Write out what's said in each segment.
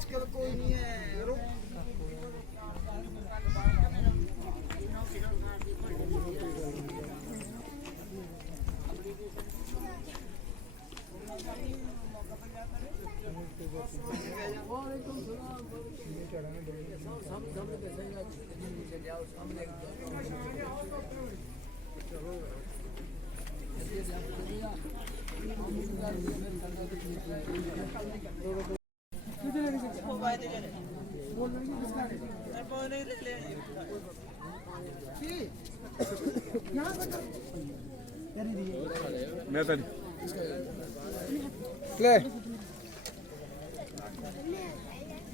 इसका कोई नहीं है रुक मैं तो ले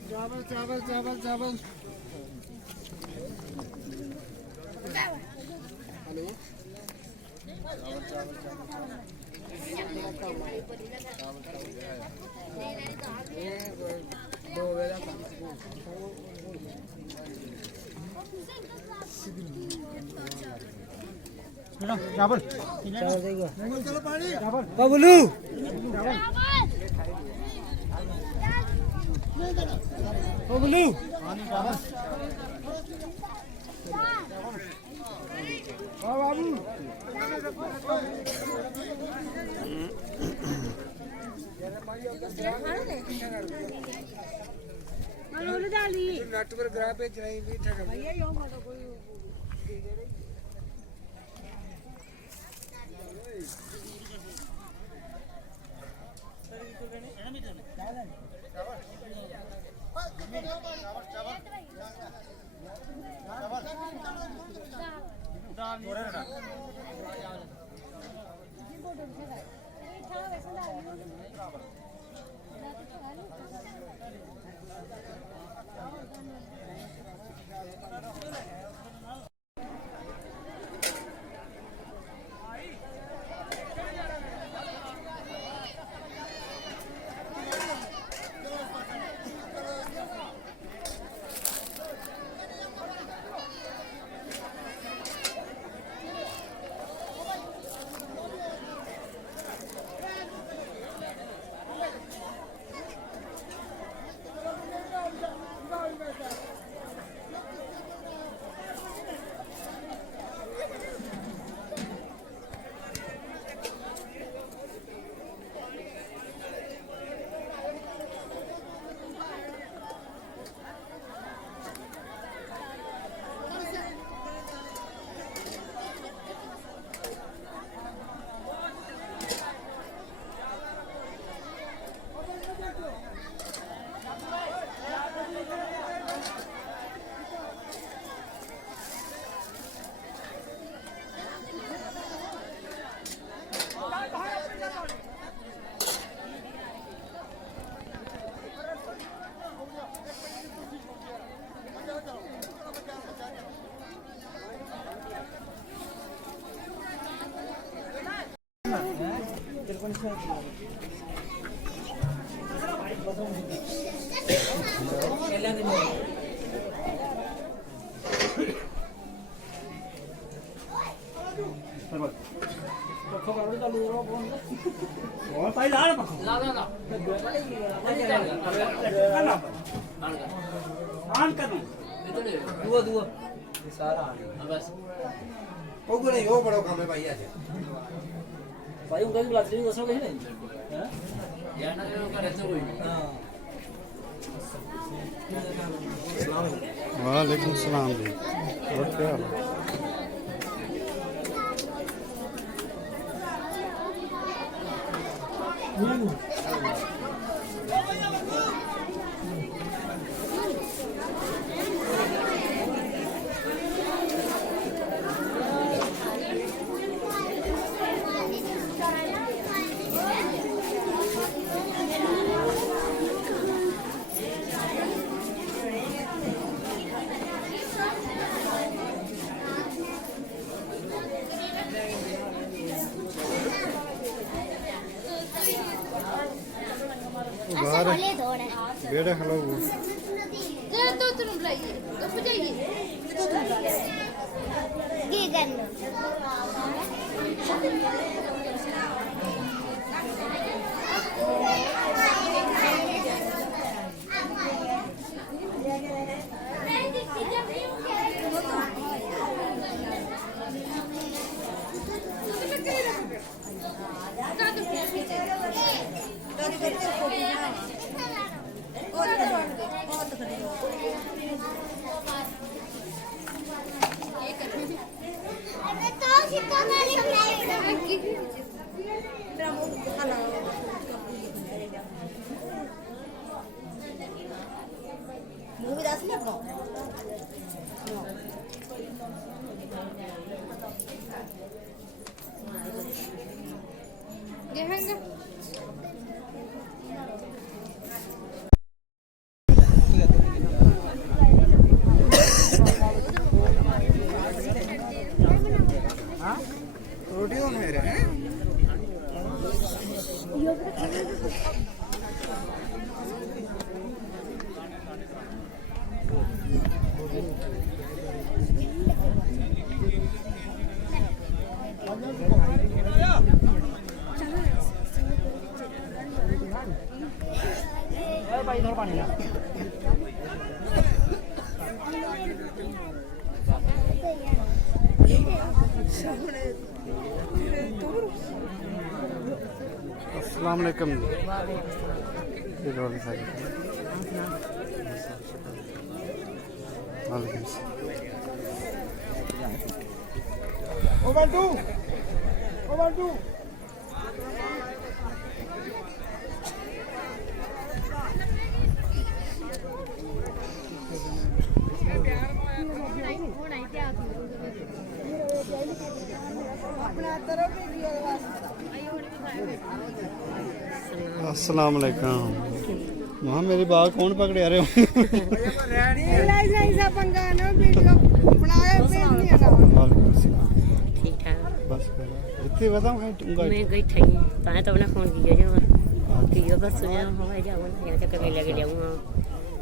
चावल चावल चावल चावल हेलो चावल चलो पानी बबलू बबलू बाबू नट पर ग्राह पे चलाई भी ठग भैया यो मातो कोई नहीं हो बड़ा काम है भाई आज भाई उनका भी ब्लड टेस्ट हो गया है हैं यार ना जो का रहता कोई हां वालेकुम सलाम जी और क्या हाल है बेड़ा खड़ा हुआ दो तुम बुलाइए तो बुझाइए ये करना मूवी दास ना अपना देखेंगे रोटी तो मेरे हैं भाई इधर पानी ला अस्सलाम वालेकुम ओ बंटू अस्सलाम वालेकुम मां मेरी बात कौन पकड़े आ रहे हो ठीक ठाक बस इतने बताऊं मैं गई थी ताने तो अपना फोन किया जो किया बस मैं हवाई जाऊँ यहाँ तक कभी लगे जाऊँगा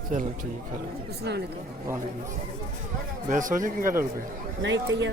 चलो ठीक है अस्सलाम वालेकुम वालेकुम बेस हो जाए कितना रुपये नहीं चाहिए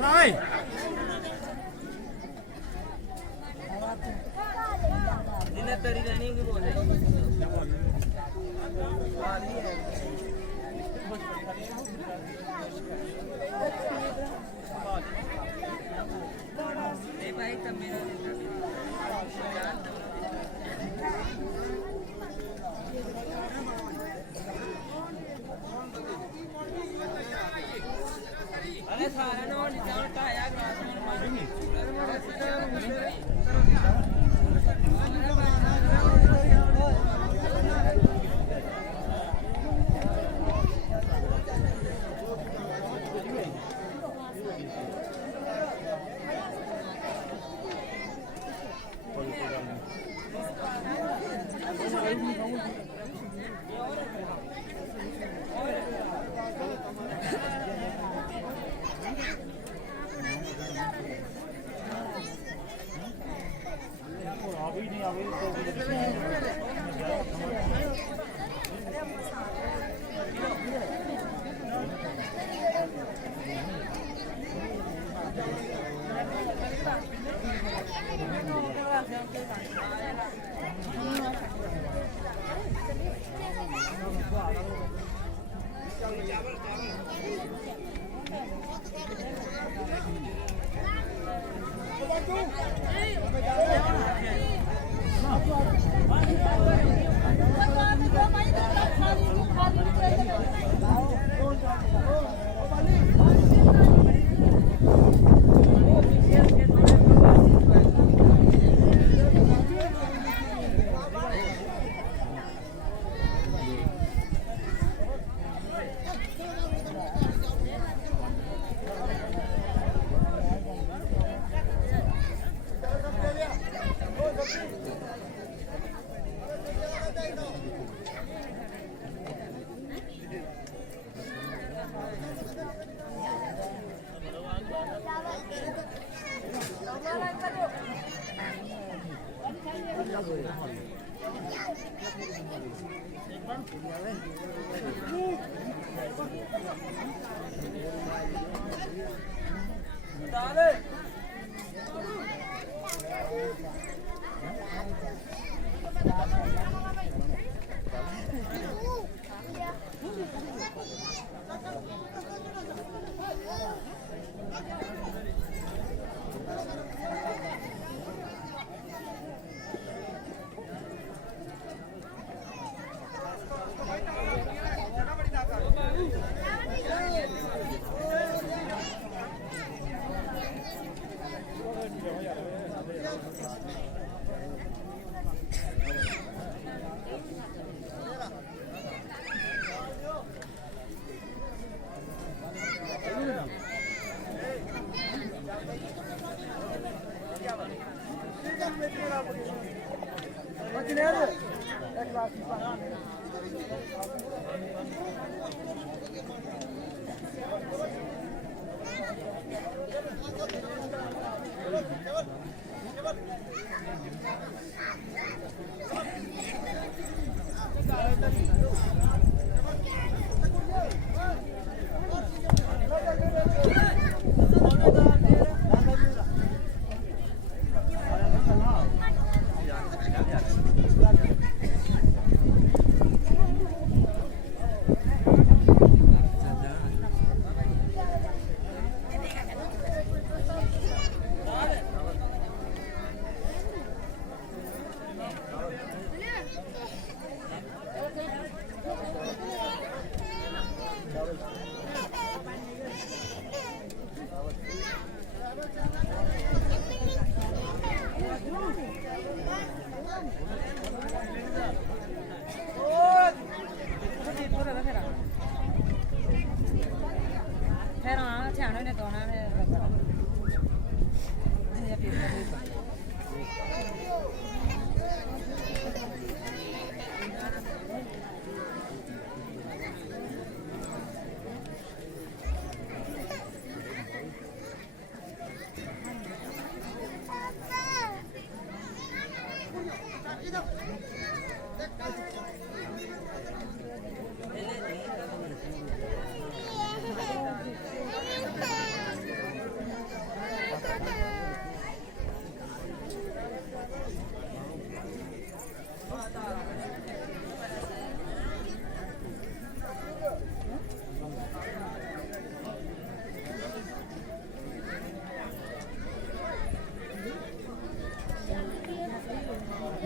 Right.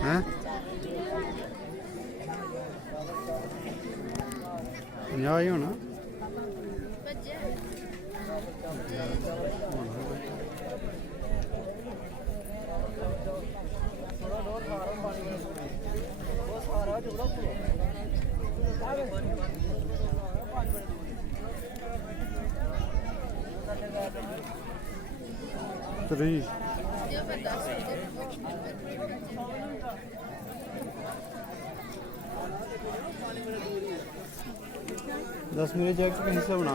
हैं 50 ही होना Three. दस मेरे जैकेट का हिस्सा बना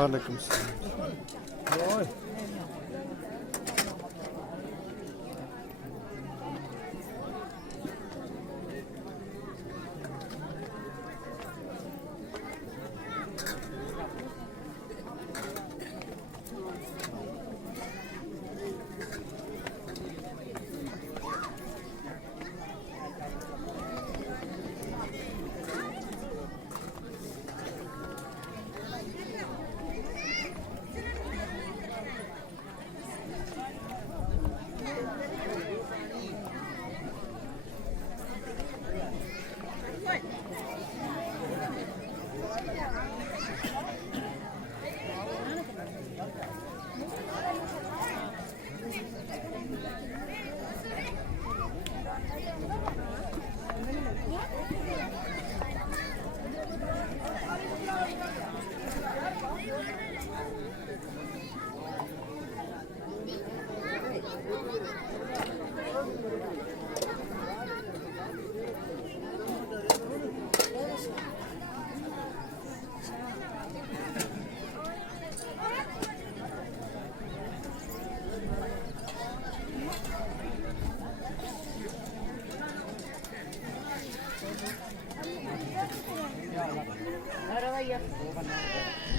वालेकुम सलाम।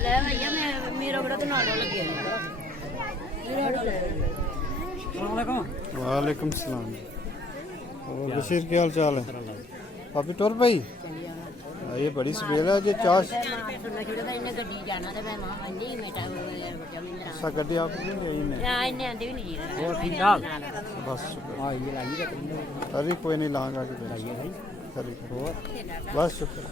ਲੈ ਭਈਆ ਮੈਂ ਮੇਰਾ ਬੜਾ ਤਾਂ ਆਟੋ ਲੱਗਿਆ ਮੇਰਾ ਆਟੋ ਲੈ वालेकुम सलाम। और बशीर क्या हाल चाल है? पापी टोर भाई ये बड़ी सवेल है जो चाह सुनना शुरू कर इन्हें गड्डी जाना तो मैं मां नहीं बेटा जमींदार सा गड्डी आप नहीं गई ने या इन्हें आंदे भी नहीं जी ਹੋਰ ਠੀਕ ਠਾਕ बस शुक्र। ਹਾਂ ਇਹ ਲਾਈ ਰੱਖ अरे कोई नहीं लांगा जी ਲਾਈਏ ਭਾਈ करी और बस शुक्र।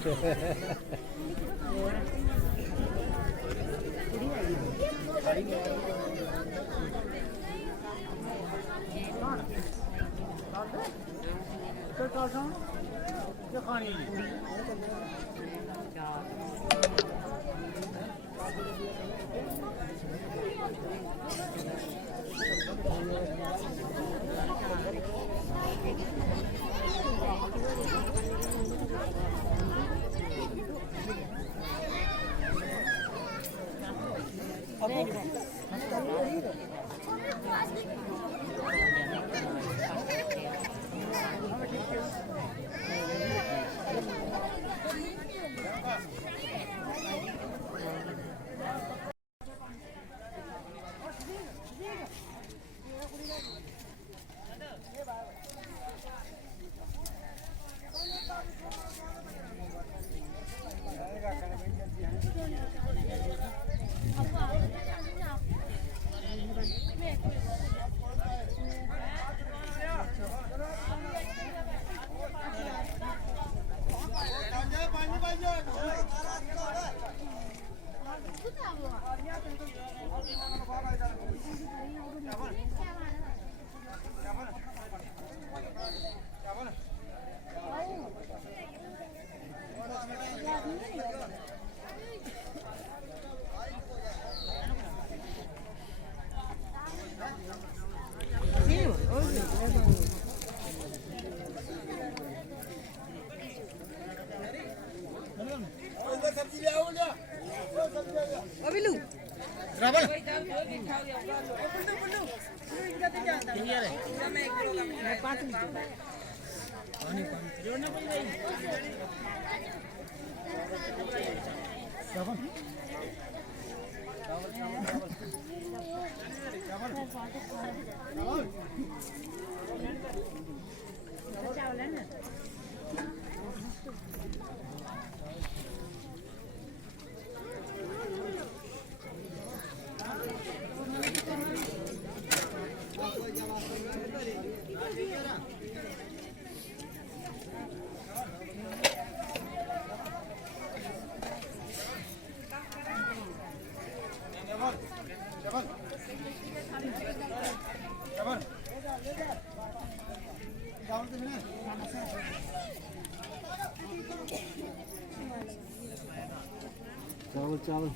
ਚਾਵਲ ਚਾਵਲ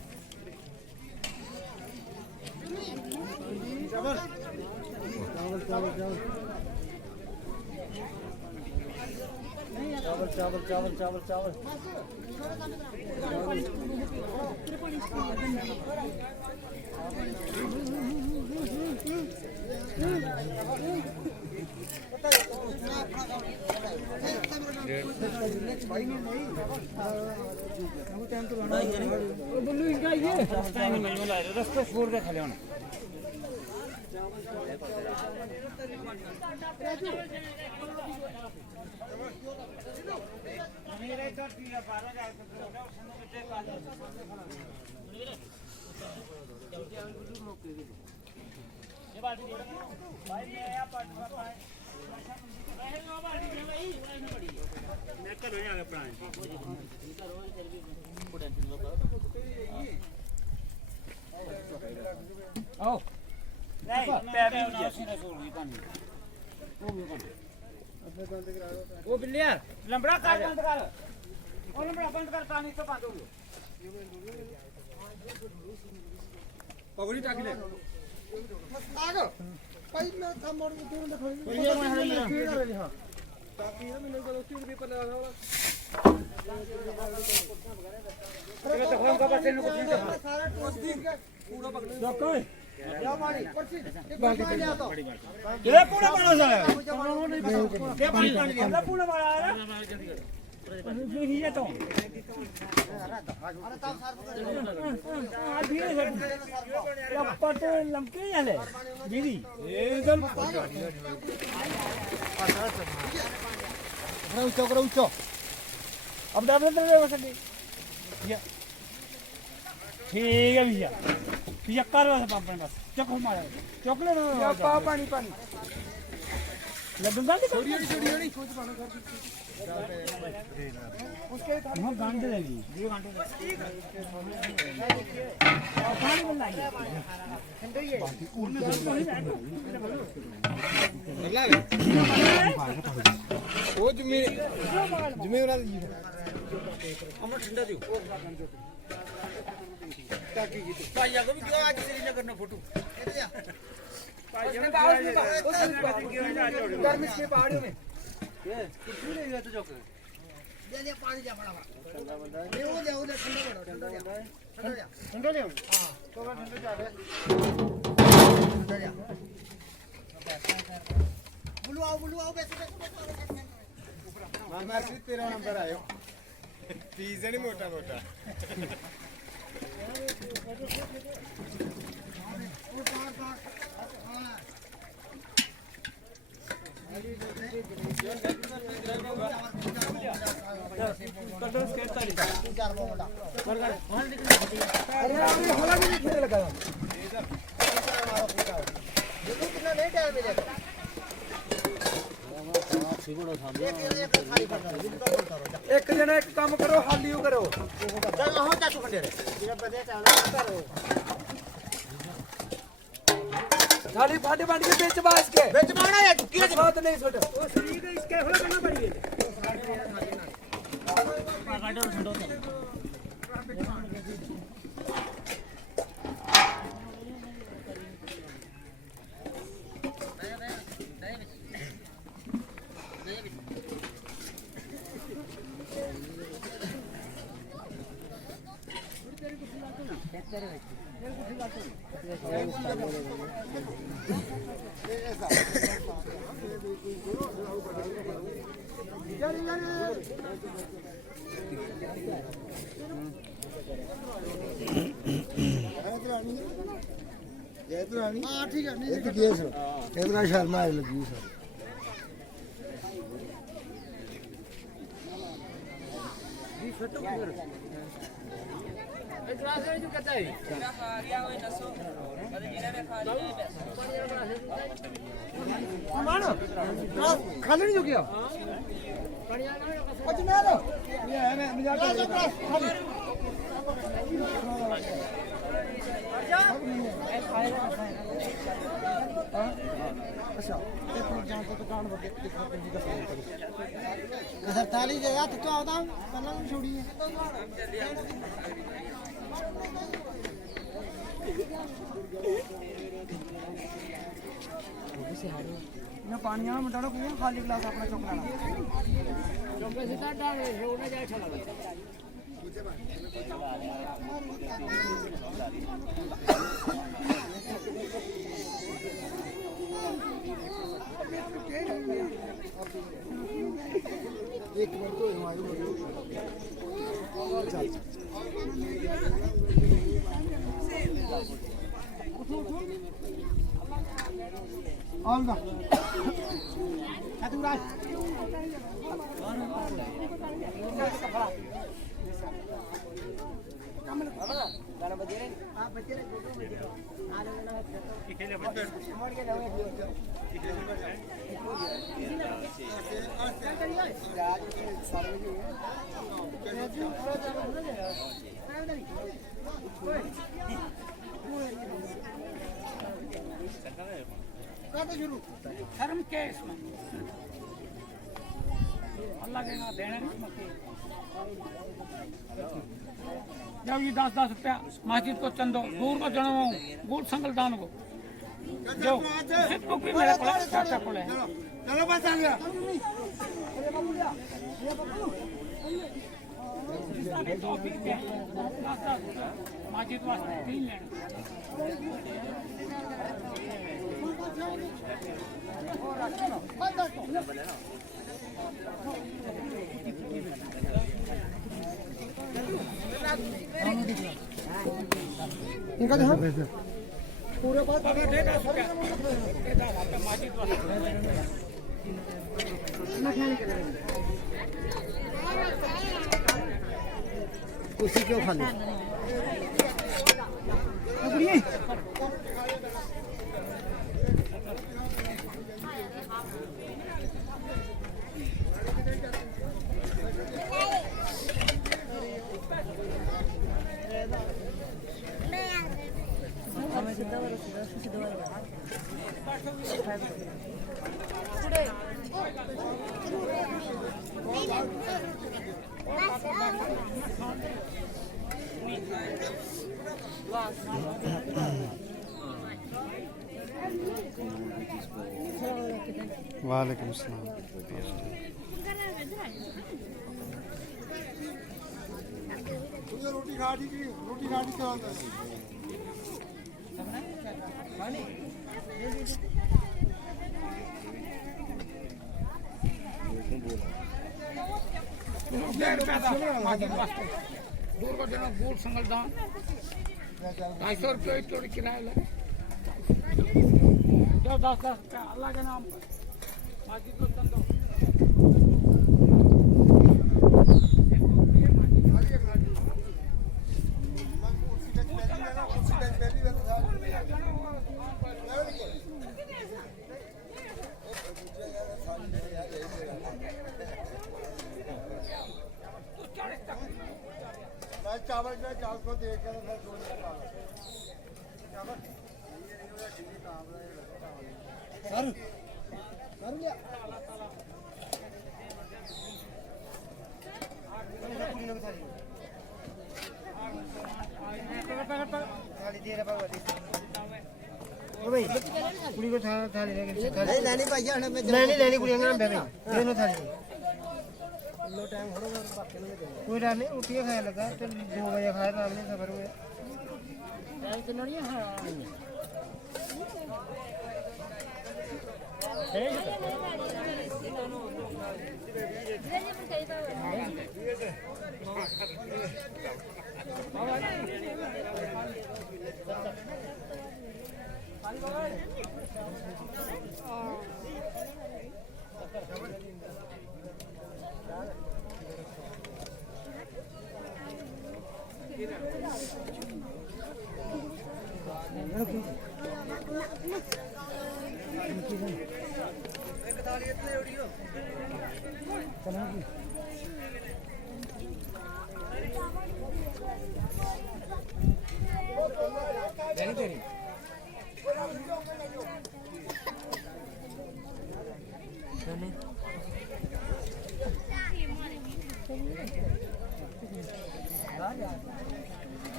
ਚਾਵਲ ਚਾਵਲ ਚਾਵਲ ਚਾਵਲ ਚਾਵਲ बुल्लू इनका ये रस्ते छोड़ दे खाली होना आओ वो बिल्लिया लंबड़ा कर बंद कर और लंबड़ा बंद कर पानी तो बंद हो गया पगड़ी टाक ले आगो भाई मैं काम मोड़ के दूर देखो ये मैं हड़े हां ताकि ना मैंने को 30 रुपए पर लगा वाला ये तो फोन का पास इन को सारा टोस्ट दिन के पूरा पकड़ कोई या पानी पर्ची एक बार ले आता ये पूरा बड़ा सा है ये पानी ये पूरा बड़ा है ये तो अरे तब सर आज भी है पट लमके याले दीदी एकदम ऊंचो अब डबल दे वसदी ये ठीक है भैया भैया कर पंप बस चको मारा चॉकलेट पा पानी पानी लगूंगा कि छोड़ी सोच पाना कर उसके हां गांडे लगी ये गांडे पानी मिल रहा है वो जिम्मेवार जी हमने ठंडा दियो ताकि की भाई को भी क्यों आज श्रीनगर में फोटो गर्मी के पहाड़ियों में ये कुछ नहीं है तो चौक ले पानी जा बड़ा ठंडा बंदा ले वो ले ठंडा बड़ा ठंडा जा ठंडा ले हां तो ठंडा जा रे ठंडा जा बुलू आओ बैठो हां मैं 13 नंबर आयो पीस नहीं मोटा एक जना एक काम करो हालियो करो चल हो चाचू कंडे रे जेरा बदे चावला करो थाली फाटे बांध के बेच बास के बेच मारना है की बात नहीं छोड़ ओ सही के इसके होला करना पड़ेगी गाड़ो ठंडो हां ठीक है नहीं केस इतना शर्मा लगी सर एक ग्लास है जो कहता है खालिया होई नसो अरे जिने में खाली है मानो खाली नहीं हो गया कुछ ना लो ये है मैं मजाक खाली अच्छा दुकान पर ताली जगह तो आता पलंग छोड़ी है ਨਾ ਪਾਣੀ ਵਾਲਾ ਮੁੰਡਾ ਨਾ ਕੋਈ ਖਾਲੀ ਗਲਾਸ ਆਪਣਾ ਚੁੱਕ ਲੈਣਾ ਚੁੱਕ ਸਿੱਧਾ ਡਾਲੇ ਰੋਣਾ ਜਾ ਛੜਾ एक मिनट तो हमारी आलदा अतुराज कमल गाना बजे हां बजे रे गोटो बजे आ रे ना खेले बजे मोड़ के जाओ शुरू शर्म के इसमें अल्लाह के ना देने जाओ ये 10-10 रुपया मस्जिद को चंदो दूर को जनो गुड़ संगल दान को जो सिर्फ भी मेरे को चाचा को ले चलो बस आ गया मस्जिद वास्ते 3 लेना इनका देखो पूरे बात कुर्सी क्यों खाली वालेकुम अस्सलाम। रोटी खा दी क्या होता है दूर को जनो गुड़ संगल दान 250 रुपये चोरी किराया लगे जो 10-10 रुपया अल्लाह के नाम पर मस्जिद को चंदो चावल में चावल को देख कर फिर सर कर लिया थाली दे रहा बाबा ओ भाई कुड़ी को थाली नहीं लेनी भाई हमें नहीं लेनी कुड़ी अंगना बे भाई दोनों थाली लो टाइम हो रहा बाकी नहीं देना कोई रात नहीं रोटी खाया लगा तो 2 बजे खाया रात में सफर में टाइम तो नहीं है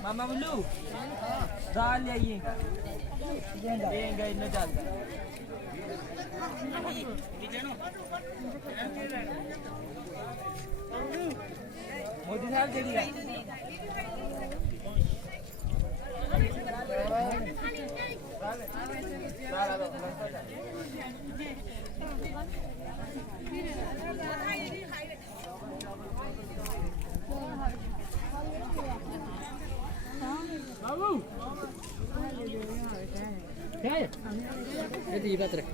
मामा बुल्लू दाल लाइए देंगे इन्हें चलता मोदी साहब जी बाबू क्या है ये दी बात रख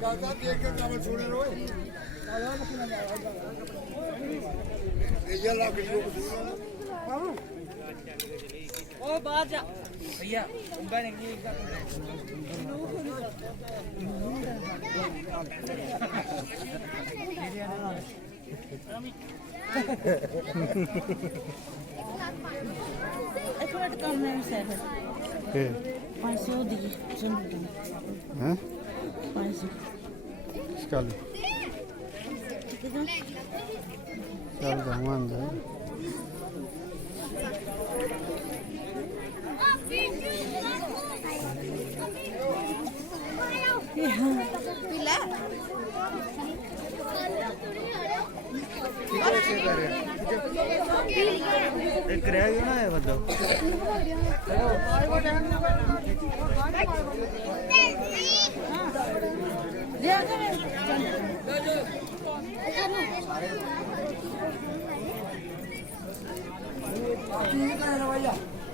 ओ बाहर जा भैया उनका नहीं थोड़ा कम है सर के 500 दी सुन हैं 500 चल चल जाऊँ अंदर एक रह गया ना ये बंदा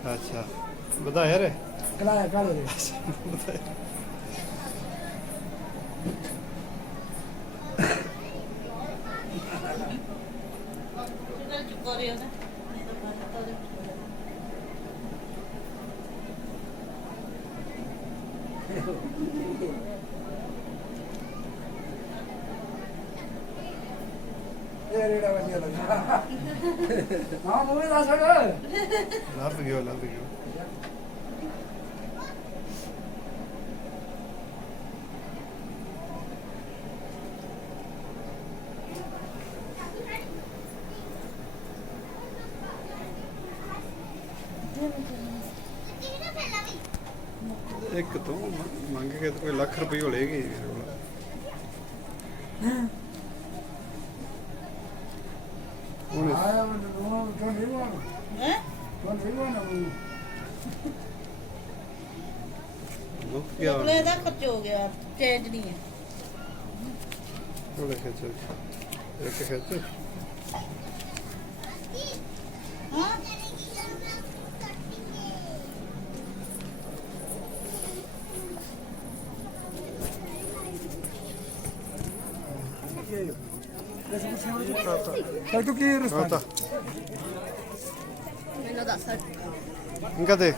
अच्छा बताया रे ਲੱਭ ਗਿਆ ਇੱਕ ਤੋਂ ਮੰਗ ਕੇ ਤਾਂ ਕੋਈ ਲੱਖ ਰੁਪਏ ਹੋਲੇਗੀ ਹੁਣ ਮੁੱਕ ਗਿਆ ਟੁਕਲੇ ਦਾ ਖਰਚ ਹੋ ਗਿਆ ਚੇਂਜ ਨਹੀਂ ਹੈ ਥੋੜਾ ਖਿੱਚ ਇੱਕ ਖਿੱਚ ਤੂੰ ਕੀ ਰਸਤਾ ਮੈਨੂੰ ਦੱਸ ਇੰਕਾ ਦੇ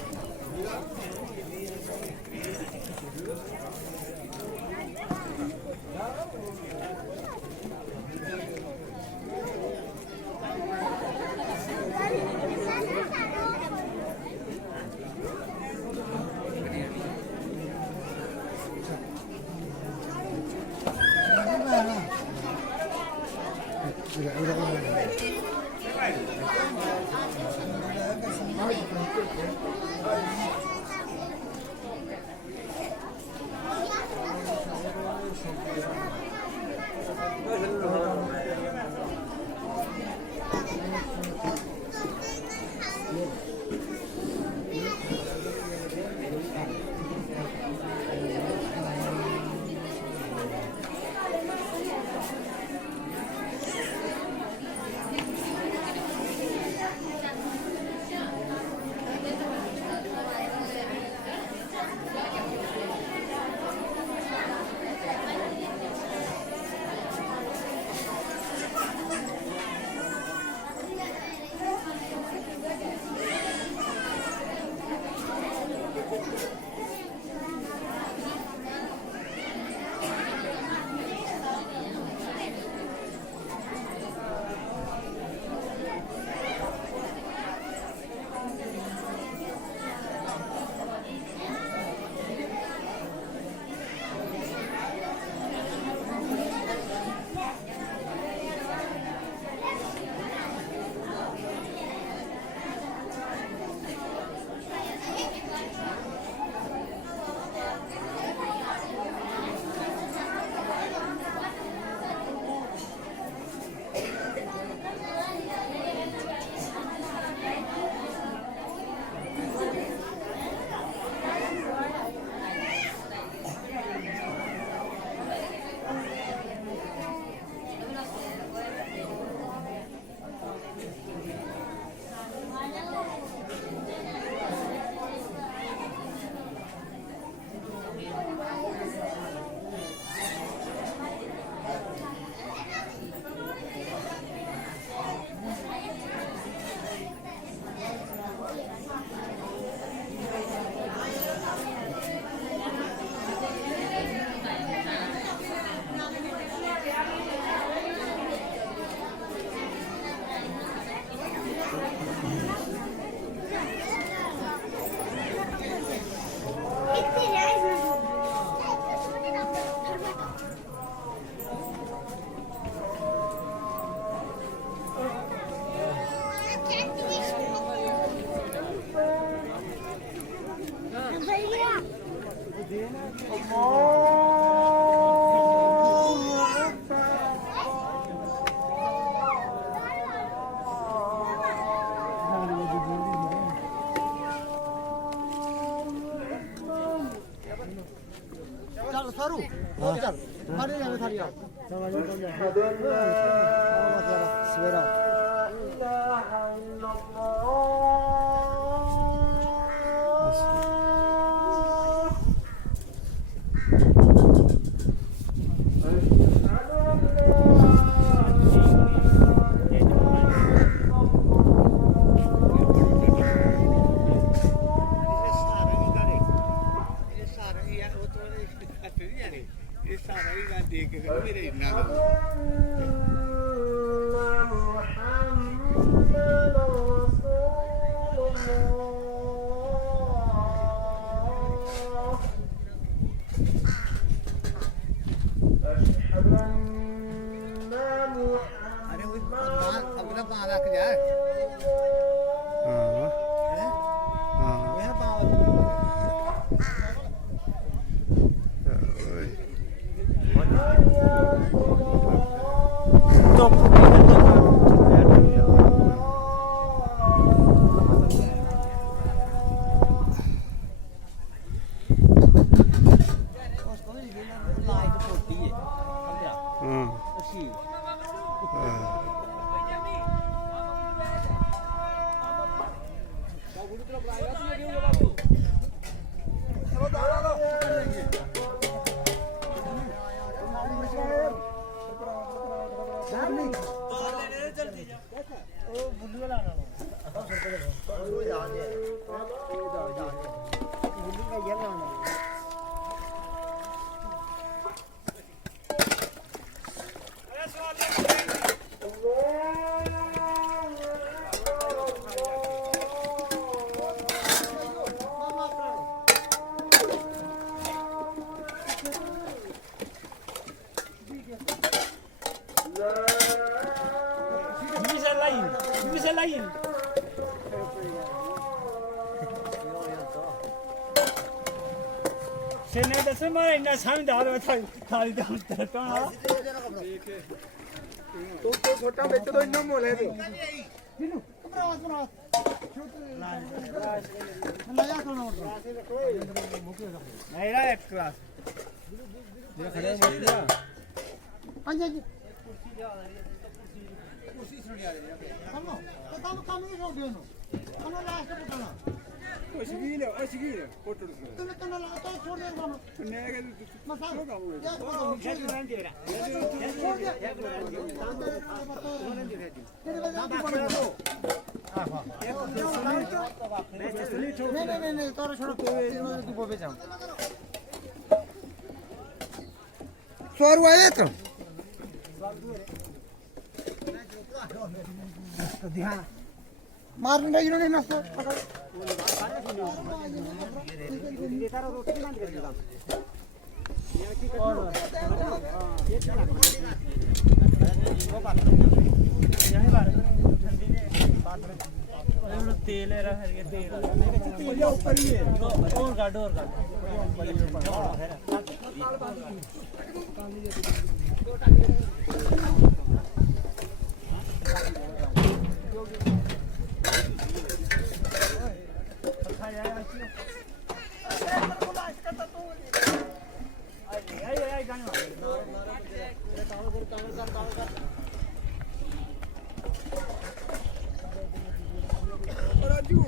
ਚੱਲ ਮਾਰੇ ਜਾਵੇ ਥਾਲੀ ਆ ਸਵੇਰਾ ਸੇਨੇ ਦੱਸੇ ਮੈਂ ਇੰਨਾ ਸਮਝਦਾਰ ਹਾਂ ਥਾਲੀ ਦਾ ਉੱਤਰ ਟਾਣਾ ਤੂੰ ਛੋਟਾ ਵਿੱਚ ਤੋਂ ਇੰਨਾ ਮੋਲੇ ਦੇ ਜਿਹਨੂੰ ਕਮਰਾ ਸੁਣਾ ਲਾਇਆ ਕੋਣ ਮੇਰਾ ਇੱਕ ਕਲਾਸ ਜੇ ਖੜੇ ਹੋ ਗਿਆ ਹਾਂਜੀ ਕੁਰਸੀ ਸੁਣਿਆ ਦੇ ਕੰਮ ਨਹੀਂ ਹੋ ਗਿਆ ਨੂੰ ਸਾਨੂੰ ਲਾਸਟ ਪੁੱਟਣਾ Oshigile, foto ਤੂੰ ਕੰਨ ਲਾ ਤਾ ਛੋੜ ਦੇ ਮਾਮਾ nega ਮਸਾ ਨਹੀਂ ਤੋਰ ਛੋੜ ਤੂੰ ਬੋਵੇ ਜਾ ਸੋਰ ਵਾਏ ਤਾਂ ਧਿਆਨ ਮਾਰਨ ਦੇ ਜਿਹਨੇ ਨਸੋ ਪਕੜ ਤੇਲ ਹੈ ਰਹਿ ਗਿਆ ਤੇਲ ਉੱਪਰ ਹੀ ਹੈ ਹੋਰ ਕੱਢ Raju,